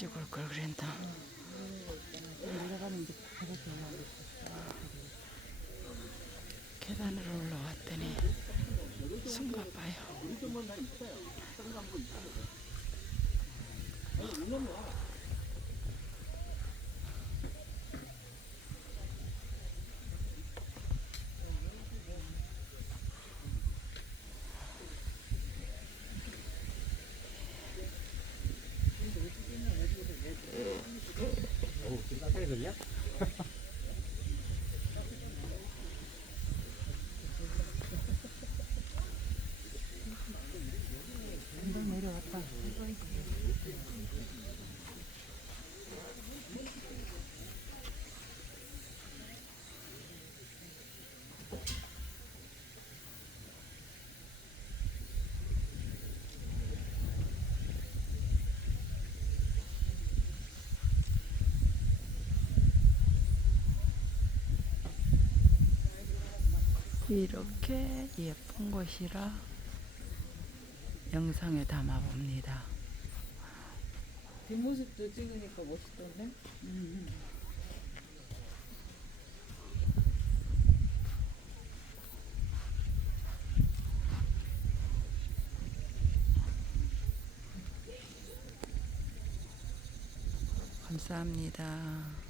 찍을 걸 그랬나. 계단으로 올라왔더니 순가 봐요. 깜짝 이렇게 예쁜 곳이라 영상에 담아봅니다. 뒷모습도 찍으니까 멋있던데? 감사합니다.